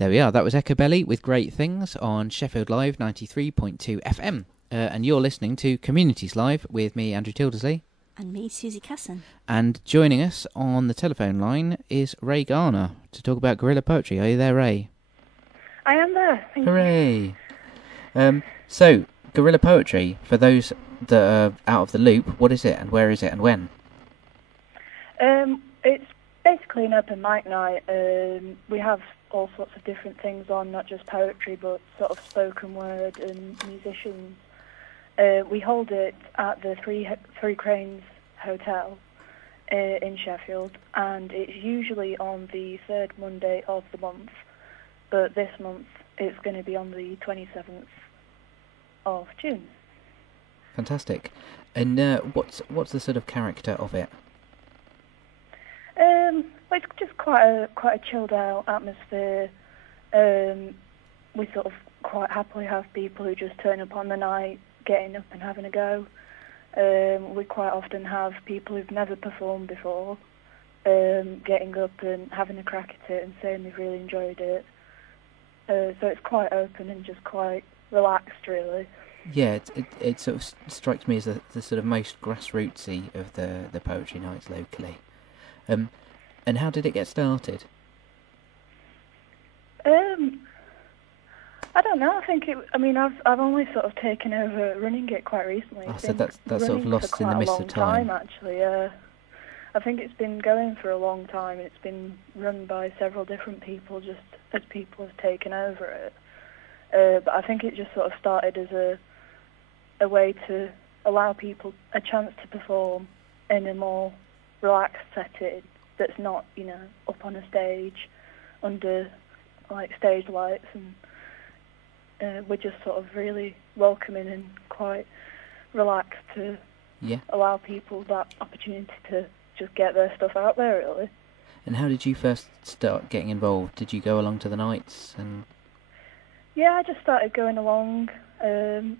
There we are. That was Echo Belly with Great Things on Sheffield Live 93.2 FM. And you're listening to Communities Live with me, Andrew Tildesley. And me, Susie Casson. And joining us on the telephone line is Ray Garner to talk about guerrilla poetry. Are you there, Ray? I am there. Thank Hooray! So, guerrilla poetry, for those that are out of the loop, what is it and where is it and when? It's basically an open mic night. We have all sorts of different things on, not just poetry, but sort of spoken word and musicians. We hold it at the Three Cranes Hotel in Sheffield, and it's usually on the third Monday of the month, but this month it's going to be on the 27th of June. Fantastic. And what's the sort of character of it? It's just quite a chilled out atmosphere. We sort of quite happily have people who just turn up on the night, getting up and having a go. We quite often have people who've never performed before, getting up and having a crack at it and saying they've really enjoyed it. So it's quite open and just quite relaxed, really. Yeah, it sort of strikes me as the sort of most grassrootsy of the poetry nights locally. And how did it get started? I don't know. I think I've only sort of taken over running it quite recently. Oh, so that's sort of lost in the midst of time. Actually, I think it's been going for a long time. It's been run by several different people, just as people have taken over it. But I think it just sort of started as a way to allow people a chance to perform in a more relaxed setting that's not, up on a stage under like stage lights, and we're just sort of really welcoming and quite relaxed to allow people that opportunity to just get their stuff out there, really. And how did you first start getting involved? Did you go along to the nights? And yeah, I just started going along,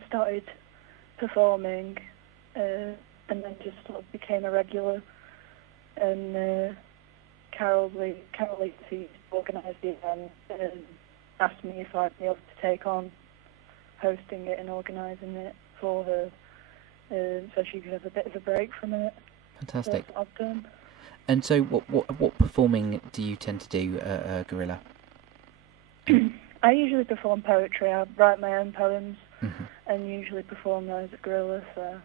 started performing, and then just sort of became a regular. And Carol Leacey organised the event and asked me if I'd be able to take on hosting it and organising it for her, so she could have a bit of a break from it. Fantastic. That's what I've done. And so what performing do you tend to do at Guerrilla? I usually perform poetry. I write my own poems, mm-hmm. and usually perform those at Guerrilla. So.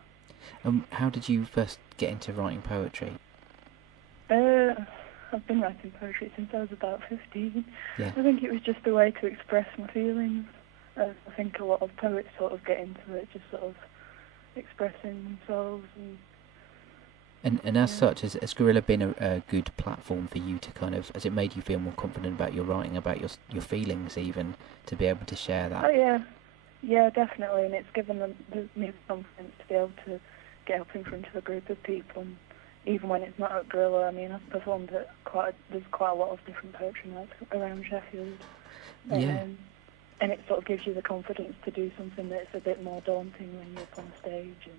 How did you first get into writing poetry? I've been writing poetry since I was about 15. Yeah. I think it was just a way to express my feelings. I think a lot of poets sort of get into it, just sort of expressing themselves. And as such, has Guerrilla been a good platform for you to kind of, has it made you feel more confident about your writing, about your feelings even, to be able to share that? Oh yeah. Yeah, definitely, and it's given me confidence to be able to get up in front of a group of people. And even when it's not at Guerrilla, I've performed at there's quite a lot of different poetry nights around Sheffield. Yeah. And it sort of gives you the confidence to do something that's a bit more daunting when you're up on stage.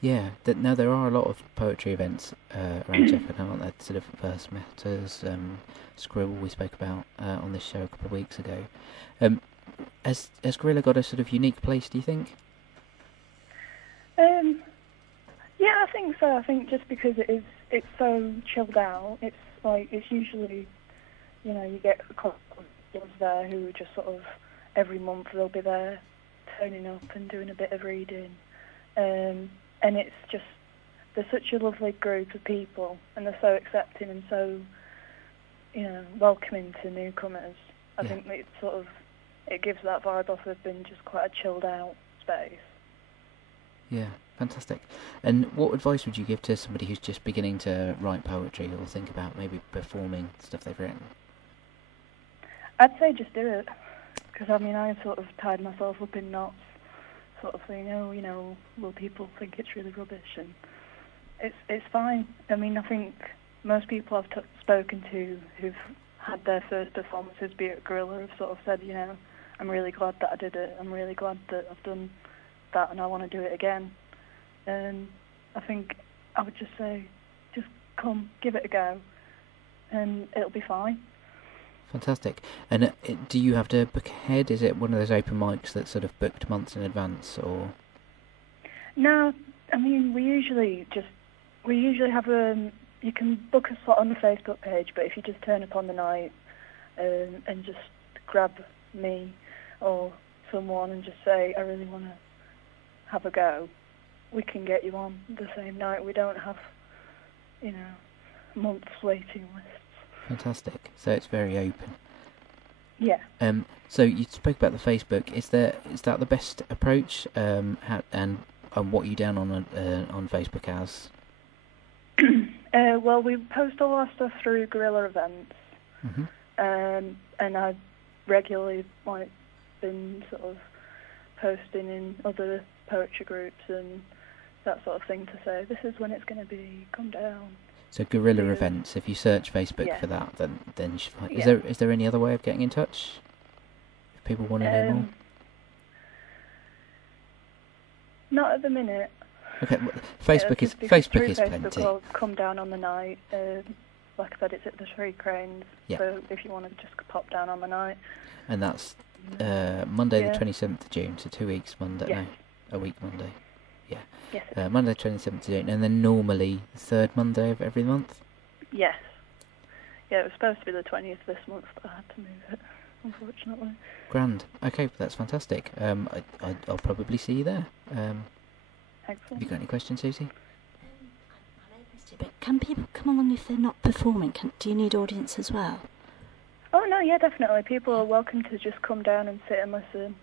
Yeah, now there are a lot of poetry events around Sheffield, aren't there? Sort of verse matters, Scribble we spoke about on this show a couple of weeks ago. Has Guerrilla got a sort of unique place, do you think? Yeah, I think so. I think just because it's so chilled out, it's usually, you get a couple of people there who are just sort of, every month they'll be there turning up and doing a bit of reading. And it's just, they're such a lovely group of people, and they're so accepting and so, welcoming to newcomers. I think that it gives that vibe off of being just quite a chilled out space. Yeah, fantastic. And what advice would you give to somebody who's just beginning to write poetry or think about maybe performing stuff they've written? I'd say just do it, because I sort of tied myself up in knots, sort of saying, will people think it's really rubbish? And it's fine. I think most people I've spoken to who've had their first performances, be it Guerrilla, have sort of said, I'm really glad that I did it. I'm really glad that I've done that and I want to do it again. And I think I would just say, just come, give it a go, and it'll be fine. Fantastic. And do you have to book ahead? Is it one of those open mics that's sort of booked months in advance, or? No, I mean, we usually have you can book a slot on the Facebook page, but if you just turn up on the night and just grab me or someone and just say, I really want to have a go, we can get you on the same night. We don't have, months waiting lists. Fantastic. So it's very open. Yeah. So you spoke about the Facebook. Is that the best approach? And what are you down on Facebook as? Well, we post all our stuff through guerrilla events, and I've regularly been sort of posting in other poetry groups and that sort of thing to say this is when it's going to be. Come down. So guerrilla events. If you search Facebook for that, then you should find. Yeah. Is there any other way of getting in touch? If people want to know more. Not at the minute. Okay, Facebook is plenty. Or come down on the night. Like I said, it's at the Three Cranes. Yeah. So if you want to just pop down on the night. And that's Monday the 27th of June, so 2 weeks Monday. Yes. No, a week Monday. Yeah. Yes. Monday 27th of June, and then normally the third Monday of every month. Yes. Yeah, it was supposed to be the 20th this month, but I had to move it, unfortunately. Grand. Okay, that's fantastic. I'll probably see you there. Excellent. Have you got any questions, Susie? But can people come along if they're not performing? Do you need audience as well? Oh, no, yeah, definitely. People are welcome to just come down and sit and listen.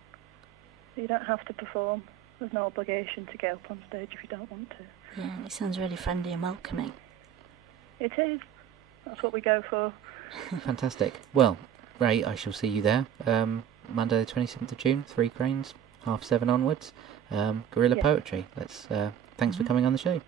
You don't have to perform. There's no obligation to get up on stage if you don't want to. Yeah, it sounds really friendly and welcoming. It is. That's what we go for. Fantastic. Well, Ray, I shall see you there. Monday the 27th of June, 3 Cranes, 7:30 onwards. Guerrilla Poetry. Thanks for coming on the show.